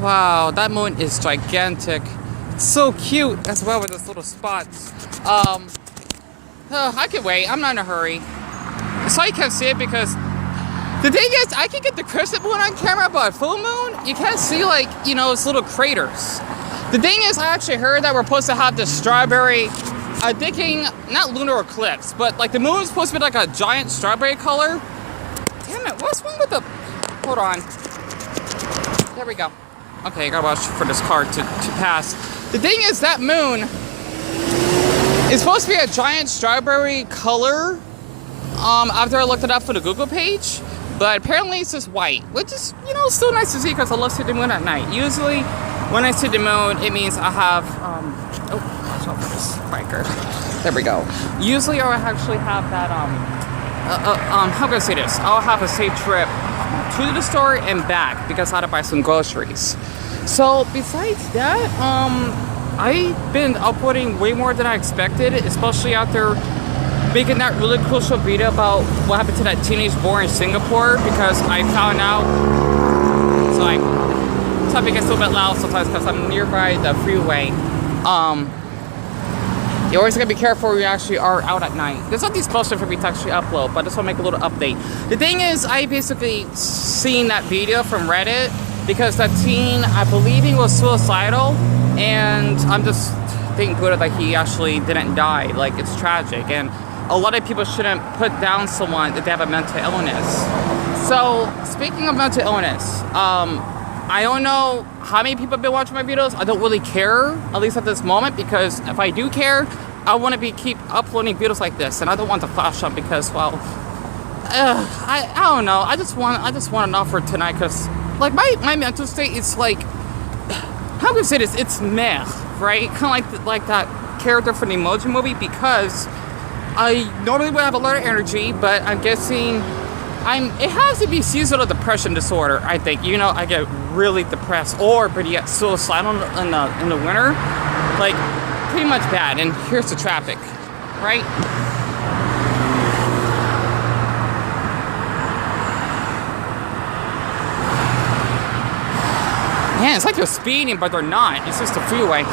Wow, that moon is gigantic. It's so cute as well with those little spots. I can wait. I'm not in a hurry. So you can't see it because the thing is, I can get the crescent moon on camera, but full moon, you can't see like, you know, it's little craters. The thing is, I actually heard that we're supposed to have the strawberry, I'm thinking, not lunar eclipse, but like the moon is supposed to be like a giant strawberry color. Damn it, what's wrong with the, hold on. There we go. Okay, I gotta watch for this car to pass. The thing is, that moon is supposed to be a giant strawberry color. After I looked it up for the Google page, but apparently it's just white, which is, you know, still nice to see because I love seeing the moon at night. Usually, when I see the moon, it means I have, oh, watch out for this biker. There we go. Usually, I actually have that, how can I say this? I'll have a safe trip to the store and back because I had to buy some groceries. So, besides that, I've been uploading way more than I expected, especially after making that really crucial video about what happened to that teenage boy in Singapore because I found out. So the topic gets a little bit loud sometimes because I'm nearby the freeway. You always gotta be careful when you actually are out at night. There's nothing special for me to actually upload, but I just want to make a little update. The thing is, I basically seen that video from Reddit because that teen, I believe he was suicidal, and I'm just thinking good that he actually didn't die. Like, it's tragic, and a lot of people shouldn't put down someone if they have a mental illness. So, speaking of mental illness, I don't know how many people have been watching my videos. I don't really care, at least at this moment, because if I do care, I want to keep uploading videos like this, and I don't want to flash up because, well, I don't know. I just want an offer tonight because, like, my mental state is like, how can I say this? It's meh, right? Kind of like that character from the Emoji Movie, because I normally would have a lot of energy, but I'm guessing it has to be seasonal depression disorder, I think. You know, I get really depressed or pretty suicidal in the winter. Like, pretty much bad. And here's the traffic, right? Man, it's like they're speeding, but they're not. It's just a freeway.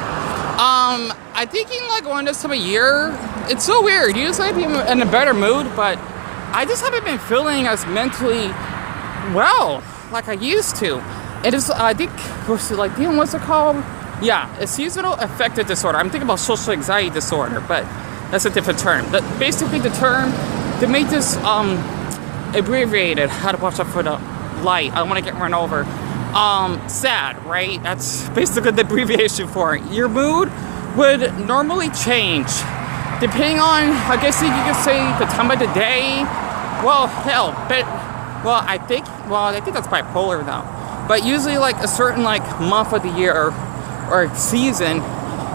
I'm thinking like going this time of year, it's so weird. Usually I'd be in a better mood, but I just haven't been feeling as mentally well like I used to. It is, I think, what's it called? Yeah, it's seasonal affective disorder. I'm thinking about social anxiety disorder, but that's a different term. Basically the term, they made this abbreviated. How to watch out for the light. I don't want to get run over. SAD, right? That's basically the abbreviation for it. Your mood would normally change depending on, I guess you could say, the time of the day. Well, hell, but, I think that's bipolar though. But usually like a certain like month of the year or season,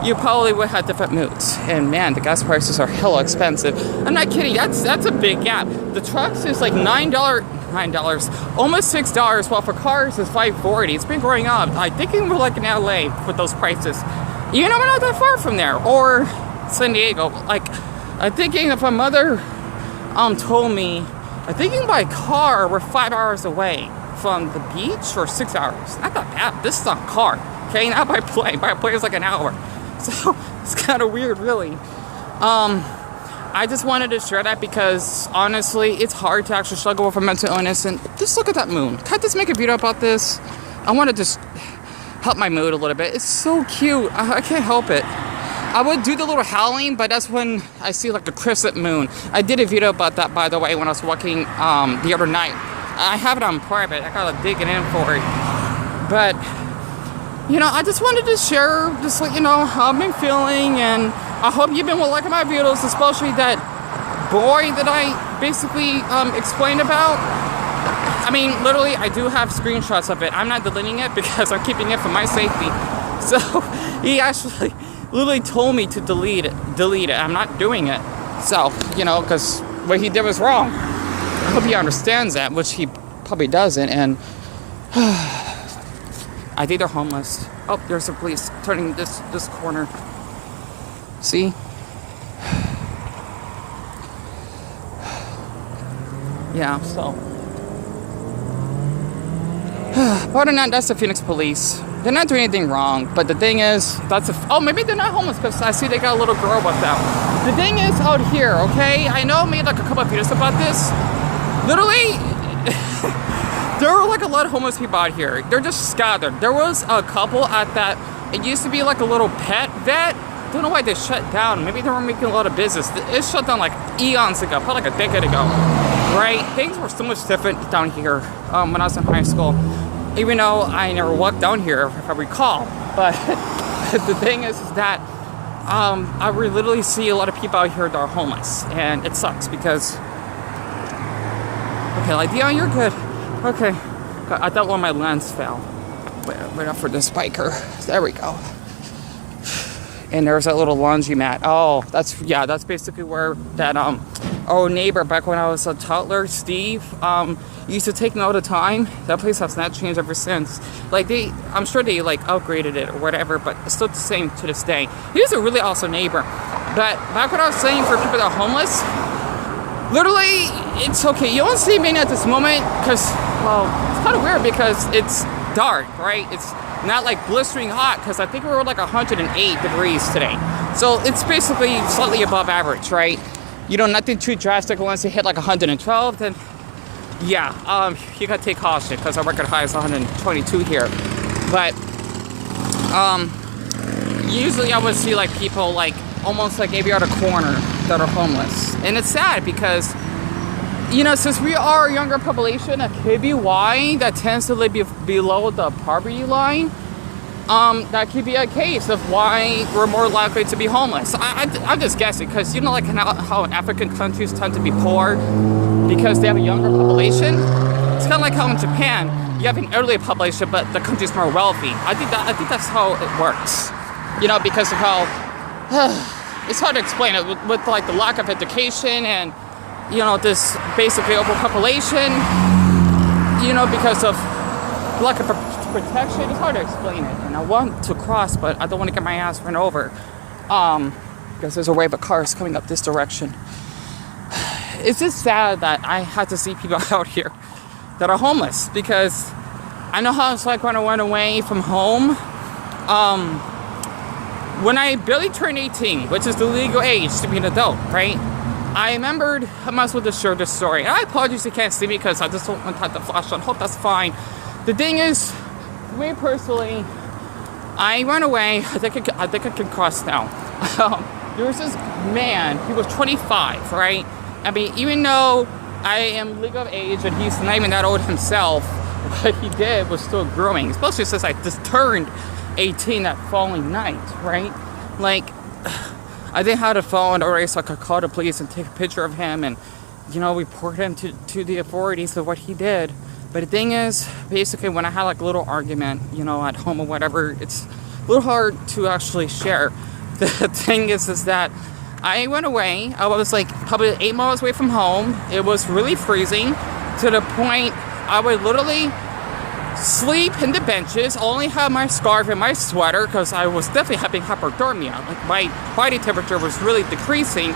you probably would have different moods. And man, the gas prices are hella expensive. I'm not kidding, that's a big gap. The trucks is like $9, almost $6, while for cars it's $5.40. It's been growing up. I think we're like in LA with those prices. You know, we're not that far from there. Or San Diego. Like, I'm thinking if my mother told me, I'm thinking by car we're 5 hours away from the beach, or 6 hours. Not that bad. This is on car. Okay, not by plane. By plane is like an hour. So it's kind of weird, really. I just wanted to share that because honestly, it's hard to actually struggle with a mental illness. And just look at that moon. Can I just make a video about this? I want to just help my mood a little bit. It's so cute. I can't help it. I would do the little howling, but that's when I see like the crescent moon. I did a video about that, by the way, when I was walking the other night. I have it on private. I gotta dig it in for it. But you know, I just wanted to share, just let you know how I've been feeling, and I hope you've been liking my videos, especially that boy that I basically explained about. I mean, literally, I do have screenshots of it. I'm not deleting it because I'm keeping it for my safety. So he actually literally told me to delete it. I'm not doing it. So, you know, because what he did was wrong. I hope he understands that, which he probably doesn't. And I think they're homeless. Oh, there's the police turning this corner. See? Yeah, so. Other than that, that's the Phoenix police. they're not doing anything wrong. But the thing is, maybe they're not homeless because I see they got a little girl with them. The thing is out here, okay? I know I made like a couple of videos about this. Literally, there are like a lot of homeless people out here. They're just scattered. There was a couple at that. It used to be like a little pet vet. Don't know why they shut down. Maybe they were making a lot of business. It shut down like eons ago, probably like a decade ago, right? Things were so much different down here when I was in high school. Even though I never walked down here, if I recall. But the thing is that I literally see a lot of people out here that are homeless, and it sucks because. Okay, like Dion, you're good. Okay, I thought one of my lens fell. Wait up for this biker. There we go. And there's that little laundromat. Oh, that's basically where that our neighbor back when I was a toddler, Steve, used to take me all the time. That place has not changed ever since. Like I'm sure they like upgraded it or whatever, but it's still the same to this day. He was a really awesome neighbor. But back when I was saying for people that are homeless, literally, it's okay. You don't see me at this moment because, well, it's kind of weird because it's dark, right? It's not like blistering hot because I think we were like 108 degrees today. So it's basically slightly above average, right? You know, nothing too drastic. Once you hit like 112, then yeah, you gotta take caution because our record high is 122 here. But usually I would see like people like almost like maybe out of corner that are homeless. And it's sad because, you know, since we are a younger population, that could be why that tends to live below the poverty line. That could be a case of why we're more likely to be homeless. I'm just guessing because, you know, like how African countries tend to be poor because they have a younger population. It's kind of like how in Japan you have an elderly population, but the country's more wealthy. I think that's how it works. You know, because of how it's hard to explain it with like the lack of education and, you know, this basically overpopulation, you know, because of lack of protection. It's hard to explain it. And I want to cross, but I don't want to get my ass run over because there's a wave of cars coming up this direction. It's just sad that I have to see people out here that are homeless because I know how it's like when I went away from home. When I barely turned 18, which is the legal age to be an adult, right? I remembered, I might as well just share this story. And I apologize you can't see me because I just don't want to have the flash on. Hope that's fine. The thing is, for me personally, I ran away. I think I can cross now. There was this man, he was 25, right? I mean, even though I am legal age and he's not even that old himself, what he did was still growing, especially since I just turned 18 that following night, right? Like, I didn't have a phone already, so I could call the police and take a picture of him and, you know, report him to the authorities of what he did. But the thing is, basically, when I had like a little argument, you know, at home or whatever, it's a little hard to actually share. The thing is that I went away. I was like probably 8 miles away from home. It was really freezing to the point I would literally sleep in the benches, only have my scarf and my sweater because I was definitely having hypothermia. Like my body temperature was really decreasing,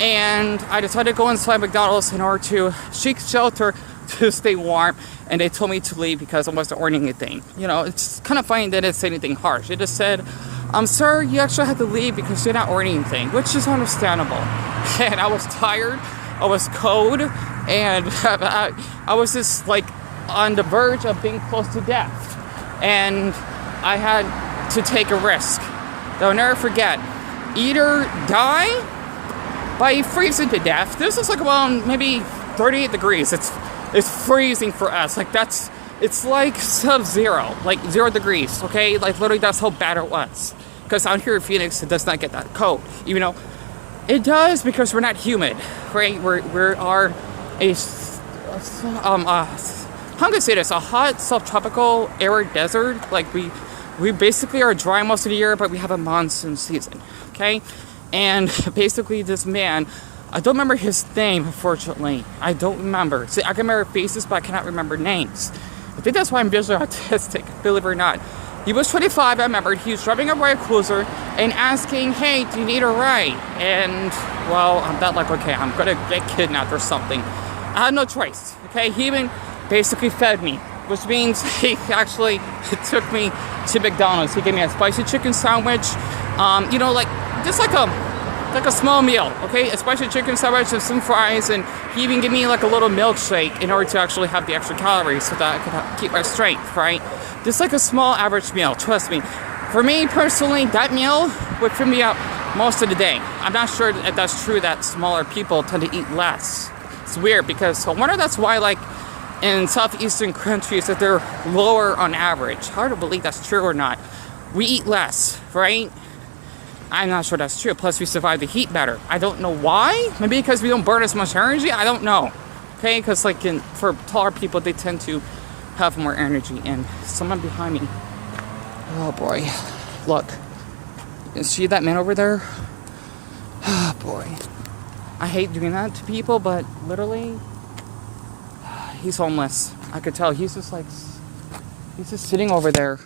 and I decided to go inside McDonald's in order to seek shelter to stay warm, and they told me to leave because I wasn't ordering anything. You know, it's kind of funny they didn't say anything harsh. They just said, sir, you actually have to leave because you're not ordering anything, which is understandable. And I was tired, I was cold, and I was just like on the verge of being close to death, and I had to take a risk that I'll never forget. Either die by freezing to death. This is like around maybe 38 degrees. It's freezing for us. Like it's like sub-zero, like 0 degrees. Okay, like literally that's how bad it was. Because out here in Phoenix, it does not get that cold. Even though it does because we're not humid, right? We are a how can I say this? A hot, subtropical, arid desert. Like we basically are dry most of the year, but we have a monsoon season. Okay, and basically this man, I don't remember his name, unfortunately. I don't remember. See, I can remember faces, but I cannot remember names. I think that's why I'm visually autistic, believe it or not. He was 25, I remembered. He was driving a ride cruiser and asking, hey, do you need a ride? And, well, I'm not like, okay, I'm gonna get kidnapped or something. I had no choice, okay? He even basically fed me. which means he actually took me to McDonald's. He gave me a spicy chicken sandwich, you know, like just like a small meal, okay? A spicy chicken sandwich and some fries, and he even gave me like a little milkshake in order to actually have the extra calories so that I could keep my strength, right? Just like a small average meal, trust me. For me personally, that meal would fill me up most of the day. I'm not sure if that's true that smaller people tend to eat less. It's weird because I wonder that's why like in southeastern countries that they're lower on average. Hard to believe that's true or not. We eat less, right? I'm not sure that's true. Plus, we survive the heat better. I don't know why. Maybe because we don't burn as much energy. I don't know. Okay, because like for taller people, they tend to have more energy. And someone behind me. Oh boy, look. You see that man over there? Oh boy. I hate doing that to people, but literally, he's homeless. I could tell. He's just sitting over there.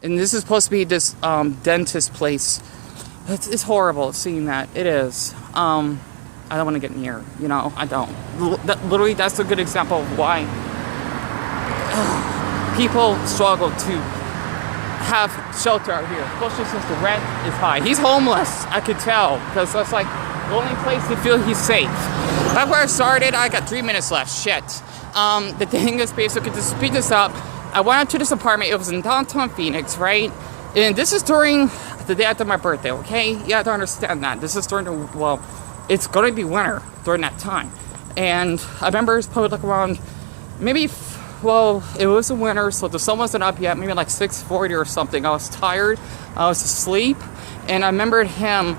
And this is supposed to be this dentist place. It's horrible seeing that. It is. I don't want to get near. You know, I don't. Literally, that's a good example of why people struggle to have shelter out here, especially since the rent is high. He's homeless. I could tell because that's like the only place to feel he's safe. That's where I started. I got 3 minutes left. Shit. The thing is, basically, to speed this up, I went out to this apartment. It was in downtown Phoenix, right? And this is during the day after my birthday, okay? You have to understand that. This is during well, it's going to be winter during that time. And I remember it's probably like around, maybe, well, it was the winter, so the sun wasn't up yet, maybe like 6:40 or something. I was tired. I was asleep. And I remembered him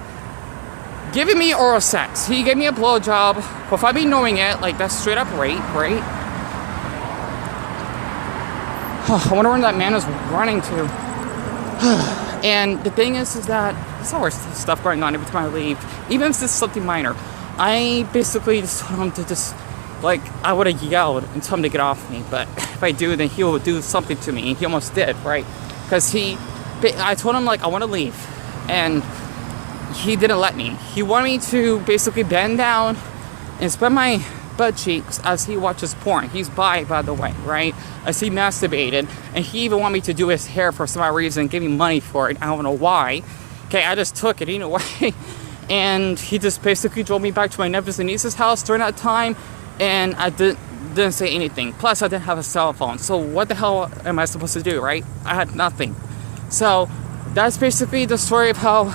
giving me oral sex. He gave me a blowjob without me knowing it. Like, that's straight up rape, right? I wonder where that man is running to. And the thing is that there's always stuff going on every time I leave, even if it's something minor. I basically just told him to just, like, I would have yelled and told him to get off me, but if I do, then he will do something to me. He almost did, right? Because I told him, like, I want to leave, and he didn't let me. He wanted me to basically bend down and spread my butt cheeks as he watches porn. He's by the way, right? As he masturbated, and he even wanted me to do his hair for some odd reason, give me money for it. I don't know why. Okay, I just took it anyway. And he just basically drove me back to my nephews and niece's house during that time, and I didn't say anything. Plus, I didn't have a cell phone. So what the hell am I supposed to do, right? I had nothing. So that's basically the story of how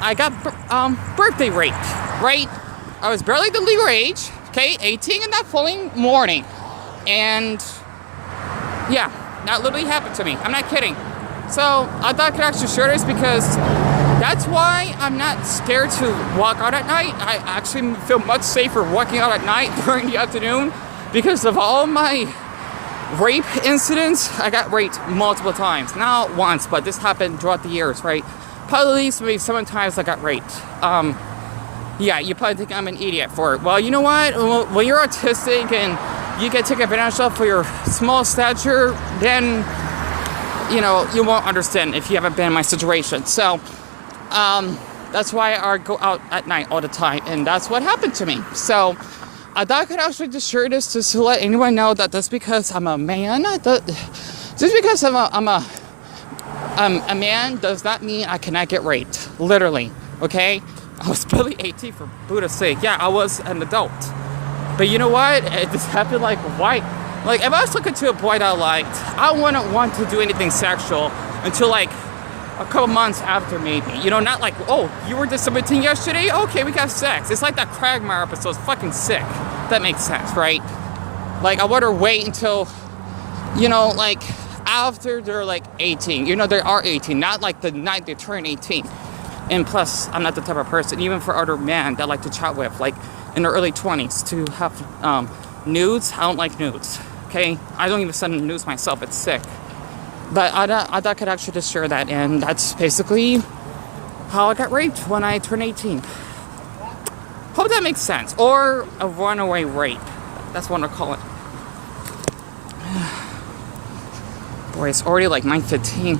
I got birthday raped, right? I was barely the legal age. Okay, 18 in that following morning. And yeah, that literally happened to me. I'm not kidding. So I thought I could actually share this because that's why I'm not scared to walk out at night. I actually feel much safer walking out at night during the afternoon because of all my rape incidents. I got raped multiple times. Not once, but this happened throughout the years, right? Probably at least maybe 7 times I got raped. Yeah, you probably think I'm an idiot for it. Well, you know what? When you're autistic and you get taken advantage of for your small stature, then, you know, you won't understand if you haven't been in my situation. So, that's why I go out at night all the time, and that's what happened to me. So, I thought I could actually just share this just to let anyone know that just because I'm a man, just because I'm a man does not mean I cannot get raped. Literally, okay? I was barely 18 for Buddha's sake. Yeah, I was an adult. But you know what? It just happened like why? Like if I was looking to a boy that I liked, I wouldn't want to do anything sexual until like a couple months after maybe. You know, not like, oh, you were just 17 yesterday? Okay, we got sex. It's like that Cragmire episode. It's fucking sick. That makes sense, right? Like I would wait until, you know, like after they're like 18. You know, they are 18, not like the night they turn 18. And plus, I'm not the type of person, even for other men that I like to chat with, like in their early 20s, to have nudes. I don't like nudes, okay? I don't even send nudes myself. It's sick. But I thought I could actually just share that, and that's basically how I got raped when I turned 18. Hope that makes sense. Or a runaway rape. That's what I call it. Boy, it's already like 9:15.